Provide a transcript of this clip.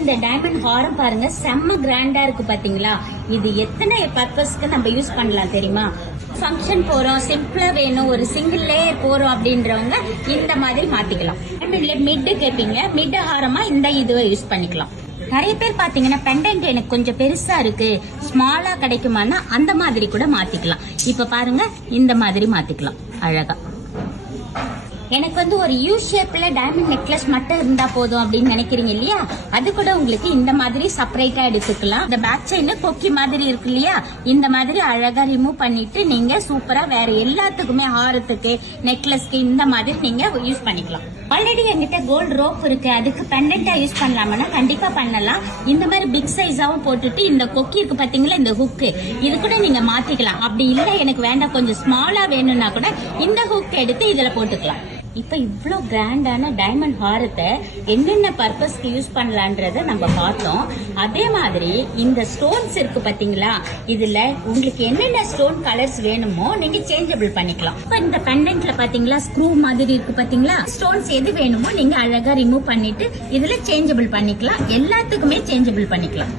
இந்த டைமண்ட் ஹாரம் பாருங்க, செம்ம கிராண்டா இருக்கு பாத்தீங்களா. இது எத்தனை பர்பஸ்க்கு நம்ம யூஸ் பண்ணலாம் தெரியுமா? ஃபங்க்ஷன் போறோம், சிம்பிளா வேணும், ஒரு சிங்கிள் லேயர் போறோம் அப்படின்றவங்க இந்த மாதிரி மாத்திக்கலாம். மிட் கேப்பீங்க, மிட் ஹாரமா இந்த இதுவை யூஸ் பண்ணிக்கலாம். நிறைய பேர் பாத்தீங்கன்னா பெண்டன்ட் எனக்கு கொஞ்சம் பெருசா இருக்கு, ஸ்மாலா கிடைக்குமானா அந்த மாதிரி கூட மாத்திக்கலாம். இப்ப பாருங்க, இந்த மாதிரி மாத்திக்கலாம் அழகா. எனக்கு வந்து ஒரு யூ ஷேப்ல டைமண்ட் நெக்லஸ் மட்டும் இருந்தா போதும் அப்படின்னு நினைக்கிறீங்க இல்லையா, அது கூட உங்களுக்கு இந்த மாதிரி செப்பரேட்டா எடுத்துக்கலாம். இந்த பேக் செயின் கொக்கி மாதிரி இருக்கு இல்லையா, இந்த மாதிரி அழகா ரிமூவ் பண்ணிட்டு நீங்க சூப்பரா வேற எல்லாத்துக்குமே, ஹாரத்துக்கு, நெக்லஸ்க்கு இந்த மாதிரி நீங்க யூஸ் பண்ணிக்கலாம். ஆல்ரெடி என்கிட்ட கோல்டு ரோப் இருக்கு, அதுக்கு பெண்டன்டா யூஸ் பண்ணலாம்னா கண்டிப்பா பண்ணலாம். இந்த மாதிரி பிக் சைஸாவும் போட்டுட்டு இந்த கொக்கி இருக்கு பாத்தீங்களா, இந்த ஹுக்கு, இது கூட நீங்க மாத்திக்கலாம். அப்படி இல்ல எனக்கு வேண்டாம் கொஞ்சம் ஸ்மாலா வேணும்னா கூட இந்த ஹுக் எடுத்து இதுல போட்டுக்கலாம். இப்ப இவ்ளோ கிராண்டான டைமண்ட் ஹாரத்தை என்னென்ன பர்பஸ்க்கு யூஸ் பண்ணலான்றத நம்ம பார்த்தோம். அதே மாதிரி இந்த ஸ்டோன்ஸ் இருக்கு பாத்தீங்களா, இதுல உங்களுக்கு என்னென்ன ஸ்டோன் கலர்ஸ் வேணுமோ நீங்க சேஞ்சபிள் பண்ணிக்கலாம். இப்ப இந்த பெண்டன்ட்ல பாத்தீங்களா ஸ்க்ரூ மாதிரி இருக்கு பாத்தீங்களா, ஸ்டோன்ஸ் எது வேணுமோ நீங்க அழகா ரிமூவ் பண்ணிட்டு இதுல சேஞ்சபிள் பண்ணிக்கலாம். எல்லாத்துக்குமே சேஞ்சபிள் பண்ணிக்கலாம்.